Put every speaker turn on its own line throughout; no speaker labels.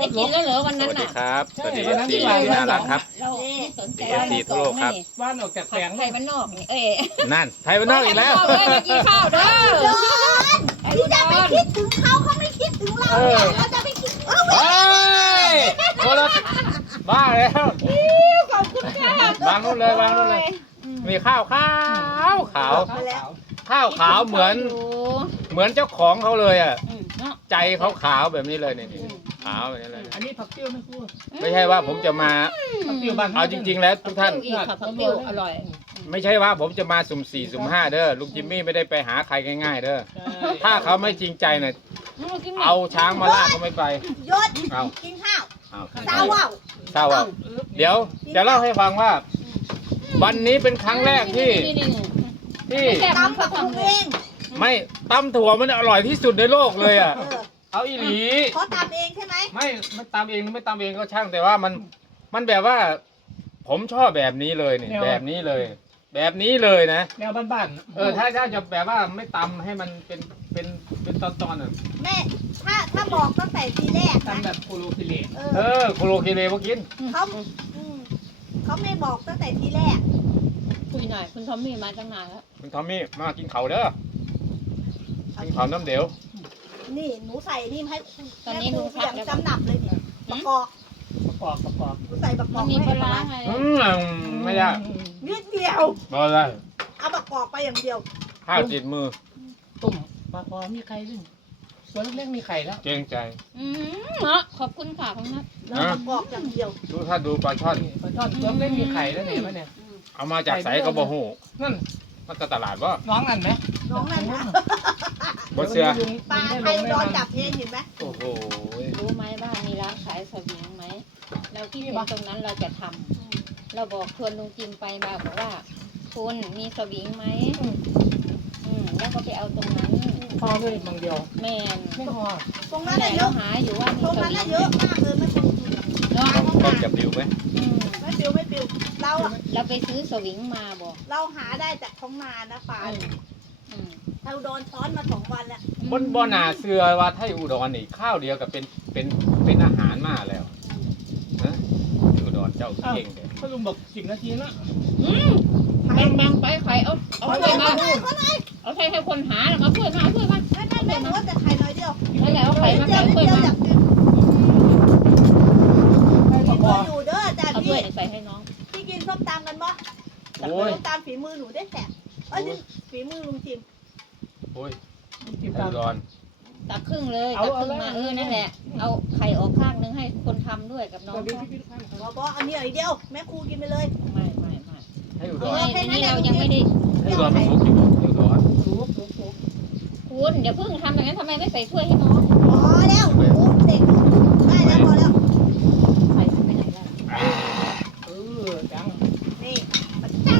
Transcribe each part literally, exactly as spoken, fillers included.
ได้กินแล้วเหรอวัน
ส
นั้น
วัสดี
น่ะ
ครับสวัสดี
ใช่วันนั้นที่
ที่
ว่า
น่ารักครับ
เราไม่สนใจ
เอฟซีทั่วโลกครับ
ว่านออกจาก
ผั
แส
ด
ง
ไทยบ้านนอกนี่เอ้ย
นั่นไทยบ้านนอกอีกแล้ว
ไทยบ้านนอกเลยมากินข้าวเด้อไอ้
ที่
อุด
จะไป
ร
คิดถึงเขาเขาไม่คิดถึงเราเนี่ยเราจะไปคิดเออ
เฮ้ยคนละบ้าแล้ว
ขอบคุณค่ะ
วางนู่นเลยวางนู่นเลย มีข้าวขาวขาว
ขาว
ข้าวขาวเหมือนเหมือนเจ้าของเขาเลยอ่ะ
อืมเนาะ
ใจเขาขาวแบบนี้เลยนี่นี่ขาวแบบนี้เลย
อันนี้ผักเปรี้ยวไม่พูด
ไม่ใช่ว่าผมจะมา
ผักเปรี้ยวบ้าน
เอาจริง ๆ แล้วทุกท่าน
อีกค่ะผักเปรี้ยวอร่อย
ไม่ใช่ว่าผมจะมาสุ่มสี่สุ่มห้าเด้อลุงจิมมี่ไม่ได้ไปหาใครง่ายๆเด้อถ้าเขาไม่จริงใจน่ะเอาช้างมาลากก็ไม่ไป
ยศ
เอา
กินข้าว
เอา
สาวว่าว
เศร้าอ่ะเดี๋ยวจะเล่าให้ฟังว่า วันนี้เป็นครั้งแรกที่ที่
ตำกับคุณเอง
ไม่ตำถั่วมันอร่อยที่สุดในโลกเลยอ่ะ
เออ
เอาอีหลี
เขาตำเองใช่ไหม
ไม่ไม่ตำเองหรือไม่ตำเองก็ช่างแต่ว่ามันมันแบบว่า ผมชอบแบบนี้เลยเนี่ยแบบนี้เลย แบบนี้เลยนะ
แนวบ้าน
เออถ้าถ้าจะแบบว่าไม่ตำให้มันเป็นเป็นเป็นตอนตอนอ่ะ
แม่ถ้าถ้าบอกตั้งแต่ทีแรก
ๆ
นะ
ทำแบบโคโลฟิเลต
เอ
เอ
อ
อโคโลเคเลพวกกิน
เขาอืมเขาไม่บอกตั้งแต่ทีแรก
คุยหน่อยคุณทอมมี่มาตั้งนานแล้ว
คุณทอมมี่มากินเขาวเด้อกินเขาวน้ำเดี๋ยว
นี่หนูใส่นี่ให้คุณ
ตอนนี้
แม่
ลุ
ครู
งพั
อก ย่าง
แล้ว
จำหนับเลยเนี่ยประกอบ
ประกอบประกอบ
หนูใส่ประก
มั
อน บ
มีปลาร้าไง
อืมไม่ได้
นิดเดียว
บอได้
เอาประกอบไปอย่างเดียว
ข้าวติดมือ
ตุ่มปลาคอมีไข่ด้วยตัวเล็กๆมีไข่แล้ว
เกรงใจ
อืมเนาะขอบคุณค่ะคุณนัท
แล้วประกอบอย่างเดียว
ดูถ้าดูปลาช่อน
ปลาช่อนตัวเล็กมีไข่แล้วเนี่ยมันเนี่ย
เอามาจากใสก็บ่หู
นั่น
มันก็ตลาดบ่
น้องนั่นไหม
น้องนั่นนะ
บ่เสือ
ปลาไทยโดนจับเองเห็นไหม
โอ้โห
รู้ไหมว่ามีร้านขายสวิงไหมเราที่เป็นตรงนั้นเราจะทำเราบอกชวนลุงจิมไปมาบอกว่า คุณมีสวิงไหมอืมแล้วก็ไปเอาตรงนั้น
พอเลยบางเดียว
แมน
ไม่พอ
ตรง
นั่
นั้น
นแห
น่ะ
ละ
เย
เรา
อะ
หาอยู่ว่ามี
ตรง
ส
นั้น
วิ
น่ะ
ง
เยอะมากเลยไม่ต้อง
เนาะ
รถจะปลิวไหม
อืม
ไม่ปิวไม่ปิวเราอะ
เราไปซื้อสวิงมาบอก
เราหาได้จากท้องนานะปลา
อืมอืม
เราโดนช้อนมาสองวันแล้ว
บนบ่อนาเสือว่าไทยอุดรนี่ข้าวเดียวกับเป็นเป็นเป็นอาหารมาแล้วนะอุดรเจ้าเก่งเด้
พ่อลุงบอกสิบนาทีแล้ว
อืมแบ่งแบ่งไปใครเอาเอา
เขา
ถ้วย
ไหน
มา
เขาไหน
เอาใครให้คนหาแล้วมาถ้วยมาเอาถ้วยมา
ไม่ไม่ไม่หนูว่าแต่ไข่น้อยเดียว
นั่นแหละเอาไข่มา
เดี
ใส่
ยวนิด
ถ้วย
เดียว
มา
อยากกินกินก็อยู่เด้อแต่
เอาถ้
พี่
วยใส่ให้น้อง
พี่กินส้มตำกันปะ
โอ้ย
ส้มตำฝีมือหนูได้แสบเอ้ยฝีมือลุงจิม
โอ้ย
กิน
ไทย
ตาม
อุดร
ตักครึ่งเลย
เอา
ตักครึ่ง
เอา
มา
เอา
เออนั่นแหละเอาไข่ออกข้างนึงให้คนทำด้วยกับน้อง
สวัสดี
เขา
พี่ทุกท่านครับ
บอบออันนี้อีกเดียวแม่ครูกินไปเลย
ไม่ไม่ไม่
ไทยอุดร
ไม่อันนี้เรายังไม่ได้
ไทยอุดรมันสุกอยู่ไทยอุดร
สูบสูบสูบ
คุณอย่าเพิ่งทำอย่างนั้นทำไมไม่ใส่ถ้วยให้น้อง
พอแล้วหนูเด็กได้แล้วพอแล้ว
ใส่ไปไหนล่ะ
เออจัง
นี่มันจัง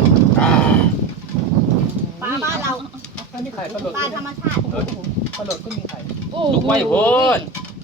ปลาบ้านเรา
ถ้ามีไข่ปลาหลด
ปลาธรรมชาติ
ปลาหลดก็มีไข่
โอ้
ลูกไม้โพด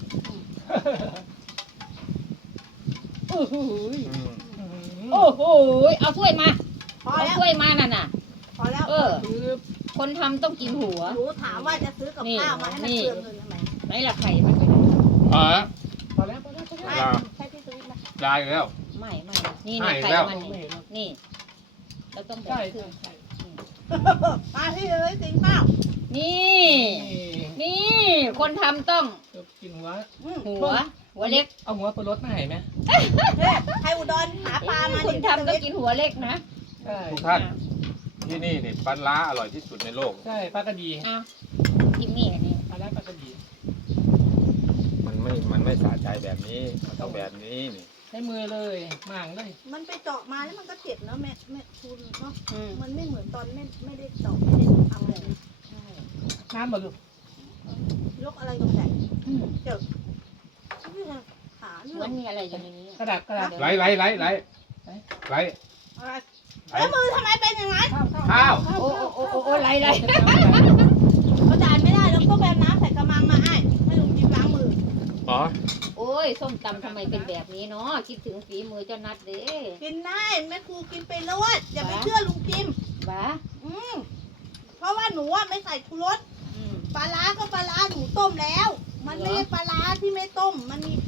โอ้โห
อืม
โอ้โหเอาถ้วยมา
พอ
เอา
แล้ว
ถ้วยมานั่นน่ะ
พอแล้ว
เออ
คือ
คนทำต้องกินหัว
หนูถามว่าจะซื้อกับข้าวมาให้มันเปลืองเงินทำไม
ไหนล่ะไข่มันไปไหน
อ๋อ
พอแล้วพอแล้วพอแล้ว
ไม่ใช่ที่สวิตนะ
ได้แล้ว
ไม่ไม่นี่
ให้
นี่ไข่
แล้ว
มัน
ไม่
นี่
เห็นหรอก
นี่เราต้องแบ่
ใช่
งครึ่
ใช่
ง
ใช่
มาที่เลยกินข้าว
นี่ นี่ คนทำต้อง
จะกินหัว
อืม
หัว หัวเล็ก
เอาหัวปลาหลดมาให้ไหม
เฮ้ยไทยอุดรหาปลามา
คุณทำต้องกินหัวเล็กนะ
ใช่
ทุกท่านที่นี่นี่ปลาร้าอร่อยที่สุดในโลก
ใช่ปลากระดี
อ้าวกินนี่อันนี้
ปลาแล้วปลากระดี
มันไม่มันไม่สะใจแบบนี้มันต้องแบบนี้นี่
ใช้มือเลยหม่างเลย
มันไปเจาะมาแล้วมันก็เจ็บเนาะแม่แม่คุณเนาะ
อืม
มันไม่เหมือนตอนไม่ไม่ได้เจาะไม่ได้ทำอะไรนะ
ใช่
น้ำบ่ลูก
ยกอะไรกับแสง
อืม
เจ็บหาเรื่อ
มั
ง
นมีอะไรอยู่ในนี้
กระดาษกระดาษ
ไหลไหลไหลไหลไหล
อะไรแล้วมือทำไมเป็นอย่างนั้น
ข้าว
ข้าว
โอ้โอ้โอ้โอ้ไหลไหล
เขาด่านไม่ได้แล้วก็แบบน้ำใส่กระมังมาให้ให้ลุงจิมล้างมือ
อ๋อ
โอ้ยส้มตำทำไมเป็นแบบนี้เนาะคิดถึงฝีมือเจ้านัดเด้
กินได้แม่ครูกินไปรวดอย่าไปเชื่อลุงจิม
บ้า
อืมเพราะว่าหนูอ่ะไม่ใส่ชูรส
อืม
ปลาร้าก็ปลาร้าหนูต้มแล้ว มันไม่ใช่ปลาร้าที่ไม่ต้ม มันมีพิธีท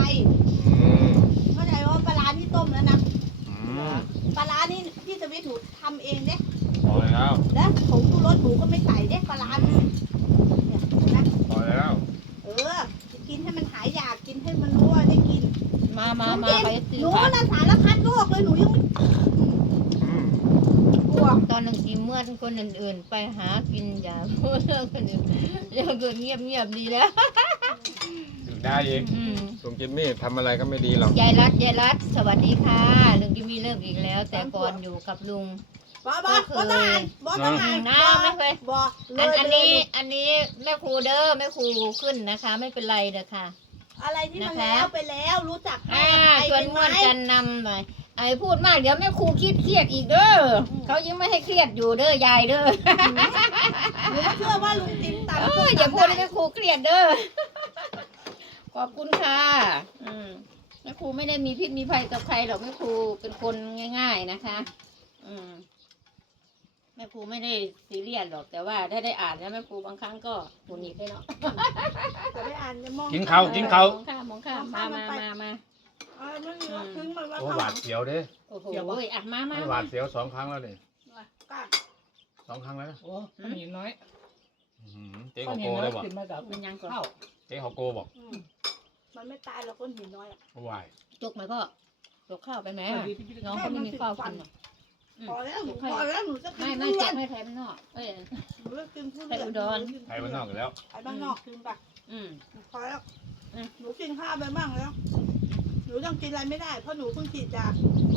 อืม
เข้าใจว่าปลาร้าที่ต้มแล้วนะ
อืม
ปลาร้านี่พี่สวิทย์หนูทำเองเด้
พอแล้ว
แล้วผงชูรสหนูก็ไม่ใส่เด้ปลาร้านี่เนี่ยนะ
พอแล้ว
เออกินให้มันหายอยากกินให้มันรู้ว่าได้กิน
มามา
หนู
มา
กิน
ไปซื้อ
หนู
ผัก
น่ะสารพัดโรคเลยหนูยังไม่
อืม
กลัว
ตอนหนึ่งกินเมื่อคนอื่นๆ ไปหากินอย่าพูดเรื่องคนอื่นอย่างอื่นเงียบๆดีแล้ว
อยู่ได้อีก
อืม
ลุงจิมมี่ทำอะไรก็ไม่ดีหรอก
ยายรัตยายรัตสวัสดีค่ะลุงจิมมี่เริ่มอีกแล้ว แต่ก่อนอยู่กับลุง
บอบอบอต้องอ่านบอต้องอ่าน
น้าไม่เคย
บอเล
อัน
ย
อัน
เลย
นี้อันนี้แม่ครูเด้อแม่ครูขึ้นนะคะ ไม่เป็นไรเด้อค่ะ
อะไรที่มัน
นะคะ
แล้วไปแล้วรู้จักให้
อ่า
อภัย
ชวน
เป็นไหม
ม่วนกันนำหน่อยไอ้พูดมากเดี๋ยวแม่ครูคิดเครียดอีกเด้อเขายังไม่ให้เครียดอยู่เด้อยายเด้อ
หนูเชื่อว่าลุงจิมตาม
เอออย่าพูดให้แม่ครูเครียดเด้อขอบคุณค่ะอืมแม่ครูไม่ได้มีพิษมีภัยกับใครหรอกแม่ครูเป็นคนง่าย ๆนะคะ อืมแม่ครูไม่ได้ซีเรียสหรอกแต่ว่าถ้าได้อ่านแล้วแม่ครูบางครั้งก็หงุดหงิดให้เนาะ
จะได้อ่านจะมอง
กินข้าวกินข้าว
มองข้ามมองข้ามมามามามา
เออไม่มีว่าทิ้งมันไว้
โอ้
ข้าง
ห
ห
วา
ลั
ด
ง
เสียวเด้
โอ้โหอ่ะมามา
ไม่หวาดเสียวสองครั้งแล้วนี่
ก้าน
สองครั้งแล้วนะ
โอ้มันหินน้อย
อื้อหือเจ๊
มั
เขา
น
โก
หินน้อ
เลย ยบอก
กินมาจาก
มันยังก่อน
ข้าว
เจ๊เขาโกบอก
อืมมันไม่ตายหรอกก้นหินน้อยอะ
วาย
จกไหมก็จกข้าวไปไหม
พอดีที่พี่
น้องเขาไม่มีข้าวกินหรอก
พอแล้วหนูพอแล้วหนูจะกิน
ไม่ไม่
ทุ
เจ็
เรีย
บ
น
ไม่แทนนอกเอ้ย
หนูจะกินทุ
ไป
เรียน
อุดร
ไทยบ้านนอกกันแล้ว
ไปบ้านนอกกินไป
อืม
พอแล้ว
อืม
หนูกินข้าวไปบ้างแล้ว หนูยังกินอะไรไม่ได้เพราะหนูเพิ่งฉีดยา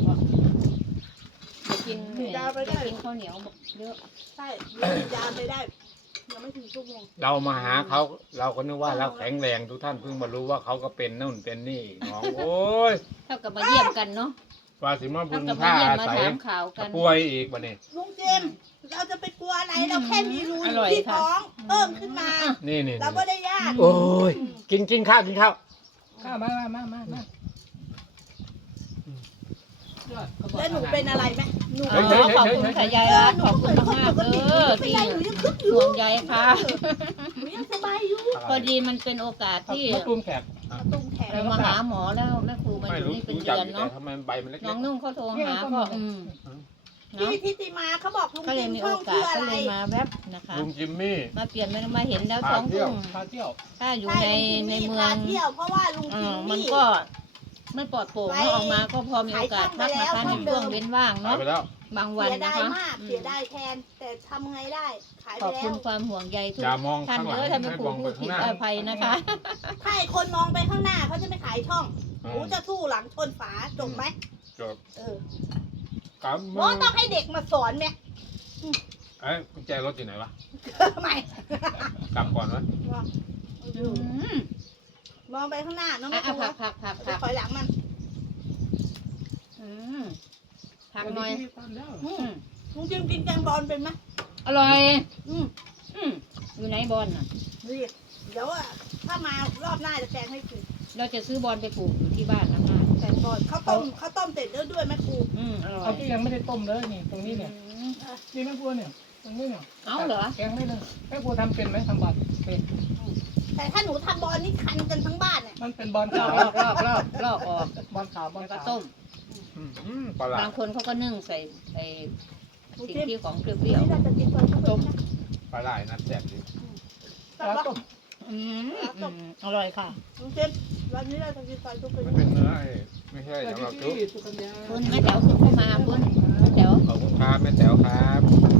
จะกิน
มีดาวไปได้
จะกินข้าวเหนียวเยอะ
ใช่หนูฉีดยาไปได้ยังไม่ถึงชั่วโมง
เรามาหาเขาเราก็นึกว่าเราแข็งแรงทุกท่านเพิ่งมารู้ว่าเขาก็เป็นนู่นเป็นนี่น้องโอ้ย
เท่ากับมาเยี่ยมกันเนาะ
ว่าสิมาบุ
เท่า
ญ
กับมา
ผ้า
เยี่ยม
อา
มา
ศัย
ถามข่าวกัน
ป่วยอีกวันนี้
ลุงเจมส์เราจะไปกลัวอะไรเราแค่มีรูอ
อยู่ ร่อย
ที่
ค่ะ
ท้องเพิ่มขึ้นมา
นี่นี่
เราไม่ได้ญาติ
โอ้ยกินกินข้าวกินข้าว
ข้าวมามามามามาอยอดกระบอก
แล้วหนูเป็นอะไรไหมหนู
อ๋อขอบคุณค่ะยายรัตขอบคุณมากๆเด้อ
เป็น
ที่
ไรหนูยังคึกอยู่
ห่วงใยค่ะ
หนูยังสบายอยู่
พอดีมันเป็นโอกาสที่
มะตูมแขก
ตุ้งแขน
เรามาหาหมอแล้วแม่ครูมา
ไม่
อยู่
รู้
นี่เป็น
รู้จั
เดื
ก
อน
อยู่แต่
เนาะ
ทำไมใบมันเล็ก
น้องนุ่งเขาโทรหาก็อืมเนาะ
พี่ทิติมาเขาบอกลุง
ก็เล
จิ
ย
ม
มี
ช่
โอ
อง
กา
ชื่
ส
ออะ
ก็
ไร
เลยมาแวบนะคะ
ลุงจิมมี่
มาเปลี่ยนมาเห็นแล้วท้องทุ่ง
พาเที่ยว
ถ้าอยู่
ใช่
ใน
ลุงจิมมี่
ในเมือง
พาเที่ยวเพราะว่าลุง
เอ
จิ
อ
ม
มัน
มี่
ก็ไม่ปลอดโปร่งเนอะออกมาก็พอมีโอกาสพักนะคะในช่วงเว้นว่าง
หาย
เนาะ
ไปแล้ว
บางวัน
เสีย
นะ
ดาย
คะ
มาก
อืม
เสียดายแทน แต่ทำไงได้ ขาย
ข
ไป
อบ
แล้
คุณ
ว
ความห่วงใยทุก
อย่ามอง
ท่าน
ข้างหลัง
เด้อถ้าไม่
ให้
ครู
มอง
พู
ไป
ด
ข้า
ผิ
ง
ด
หน้า
อภัยนะคะ
ถ้าไอ้คนมองไปข้างหน้าเขาจะไม่ขายช่องหนูจะสู้หลังชนฝาจบไหม
จบ
เออ
กับ
เพราะต้องให้เด็กมาสอนไหม
เอ้ยกุญแจรถอยู่ไหนวะ
ไม่
กลับก่อนวะ
อืม
มองไปข้างหน้าน้อง
อ่ะ
ไม่
อ่ะ
กลั
ผั
ว
กผักผัก
จะ
ผัก
ถอยหลังมัน
อืมผักหน่อย
ตามแล้ว
อืม
ลุงจิมกินแกงบอลเป็นไหม
อร่อย
อืม
อืมอยู่ไหนบอลน่ะ
นี่เดี๋ยวอะถ้ามารอบหน้าจะแกงให้กิน
เราจะซื้อบอลไปปลูกอยู่ที่บ้านนะคะ
แกงบอลข้าวต้มข้าวต้มเสร็จแล้วด้วยแม่ครู
อืมอร่อ
เอา
ย
ที่ยังไม่ได้ต้มเลยนี่ตรงนี้เนี่ย
อืม
นี่แม่ครัวเนี่ยตรงนี้เนี่ย
เอาเหรอ
แกงไม่เลยแม่ครัวทำเป็นไหมทำบัตรเป็น
แต่ถ้าหนูทำบอลนี่คันกันทั้งบ้านเนี่ย
มันเป็นบอล
ล
ขา
อ
ว
กลอกลอกลอกลอกออก
บอลขาวบอล
แล้วก็
ขาว
ต้ม
อืมปลาหลา
บางคนเขาก็นึ่งใส่ใส่
ลุง
สิ่ง
จิม
ที่ของเป
วัน
รี้ยว
นี้เราจะกินบอลข้าวต้มนะ
ปลาไหลนัดแจกดิ
แต่
แล้ว
ว่า
ต้ม
ๆอืมอืมอร่อยค่ะ
ลุงจิมวันนี้เราจะกินบอลทุกคน
มันเป็นเนื้อไอ้ไม่ใช่
สวัส
สำหรับ
ดี
จุ๊บ
พี่สุกัญญา
คุณแม่แถวคุณเข้ามาคุณแม่แถว
ขอบคุณครับแม่แต๋วครับ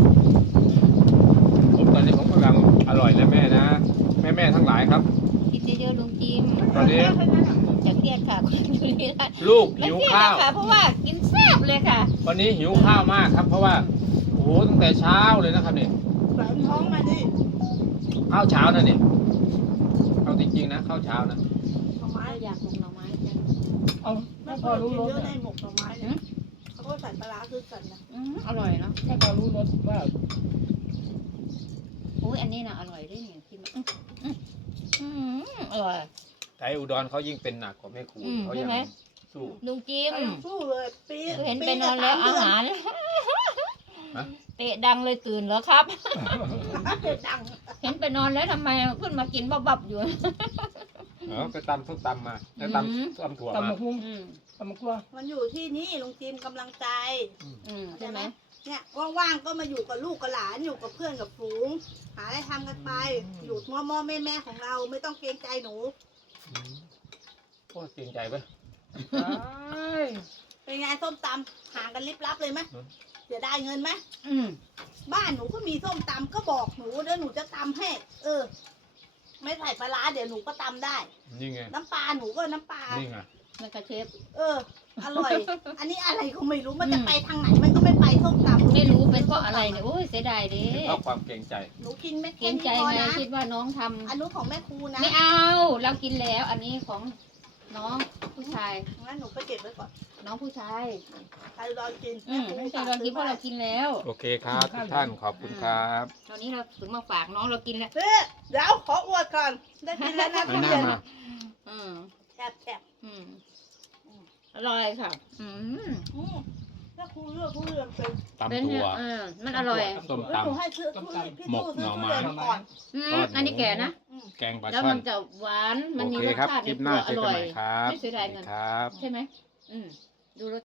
ผมตอนนี้ผมกำลังอร่อยนะแม่นะ แม่แม่ๆทั้งหลายครับ
กินเยอะๆลุงจิม
ตอนนี้
จะเครียดค่ะคุณอยู่นี่ค่ะ
ลูก
ไม่
หิว
เครียด
ข้าว
นะคะเพราะว่ากินแซ่บเลยค่ะ
วันนี้หิวข้าวมากครับ เพราะว่าโอ้โหตั้งแต่เช้าเลยนะครับเนี่ย
แหวนท้องมาดิ
ข้าวเช้านั่นเนี่ยเอาจริงๆนะข้าวเช้านะ
หน่อไม้
อยากลงหน่อไม้จัง
เอา
ไม่
แม่
พ
พ
อ
อ
รู้
รู้
ร
ร
ส
ส
ใน
เนี่ย
หมกหน่อไม้เนี่ยเขาก็ใส่ปลาร้าคือกันนะ
อืมอร่อยเนาะ
แม่พอรู้รสว่า
โอ้ยอันนี้นะอร่อยด้วยเนี่ยกินมาอืมอืมอืมอร่อย
ไทยอุดรเขายิ่งเป็นหนักกว่าแม่ครู
อืม
เขา
ใช่
ยัง
ไหม
สู้
ลุงจิม
เขายังสู้เลยปี
เห็น
ปี
ไปนอนแล้ว
กับ
อา
สม
หาร
ฮะ
เตะดังเลยตื่นแล้วครับ
เดือนเด็ดดัง
เห็นไปนอนแล้วทำไมขึ้นมากินบับๆอยู่
เออไปตำส้มตำมาแล้วตำตำถั่ว
ตำ
มา
มะฮุ่ง
อืม
ตำมะกลัว
มันอยู่ที่นี่ลุงจิมกำลังใจ
อืมใช่ไหม
เนี่ยว่างๆก็มาอยู่กับลูกกับหลานอยู่กับเพื่อนกับฝูง หาอะไรทำกันไป อยู่พ่อม่อแม่แม่ของเราไม่ต้องเกรงใจหนู
โอ้เกรงใจไป
เป็นไงส้มตำห่างกันลิบลับเลยไหม
อืม
เสียได้เงินไหม
อืม
บ้านหนูก็มีส้มตำก็บอกหนูเดี๋ยวหนูจะตำให้ เออ ไม่ใส่ปลาร้าเดี๋ยวหนูก็ตำได้
นี่ไง
น้ำปลาหนูก็น้ำปลา
นี่ไง
นั่นกระเชฟ
เออ อร่อย อันนี้อะไรก็ไม่รู้ มัน
อื
จะ
ม
ไปทางไหน มันก็ไม่ไปส้มตำ
ไม่รู้เป็นเพราะอะไรเนี่ยโอ้ยเสียดายดิ
เพราะความเกรงใจ
หนูกินไม่
เกรงใจ
พอ
ไง
นะ
คิดว่าน้องทำ
อันนู้นของแม่ครูนะ
ไม่เอา เรากินแล้ว อันนี้ของน้องผู้ชาย
งั้นหนูไปเก็บไว้ก่อน
น้องผู้ชาย
ใครรอกิน
อืมไม่ใช่เรากินเพราะเรากินแล้ว
โอเคครับทุกท่านขอบคุณครับ
ตอนนี้เราถึงมาฝากน้องเรากินแล้ว
เฮ้ยเดี๋ยวขออวดก่อน ได้กินแล้วนะ
มา
ทุ
หน้า
เรียน
มา
อืม
แอบแอบ
อืมอร่อยค่ะ อืม
อืมแม่ครูเลือกทุเรียนเป็น
ตำ
เป็น
ถั่
เนี่
วย
เออมันอร่อย
ส้ม
เอ้ยหนู
ตำ
ให้ซื้อทุเรียนพี่
หมก
ตู้ซื้อ
หน่อ
ทุ
ไม้
เรียนอ่อน
อืมอันนี้แก่นะ
อืม
แกงปลา
แล้ว
ช่อ
มัน นจะหวาน มัน
โอ
มี
เค
รส
ครับ
ชาติ
คลิปห
ใน
น้า
ตัว
เจ
อ
อกัน
ร่อ
ให
ย
ม่ครับ
ไม่เสียดายเงิน
ครับ
ใช่ไหม อืม ดูรส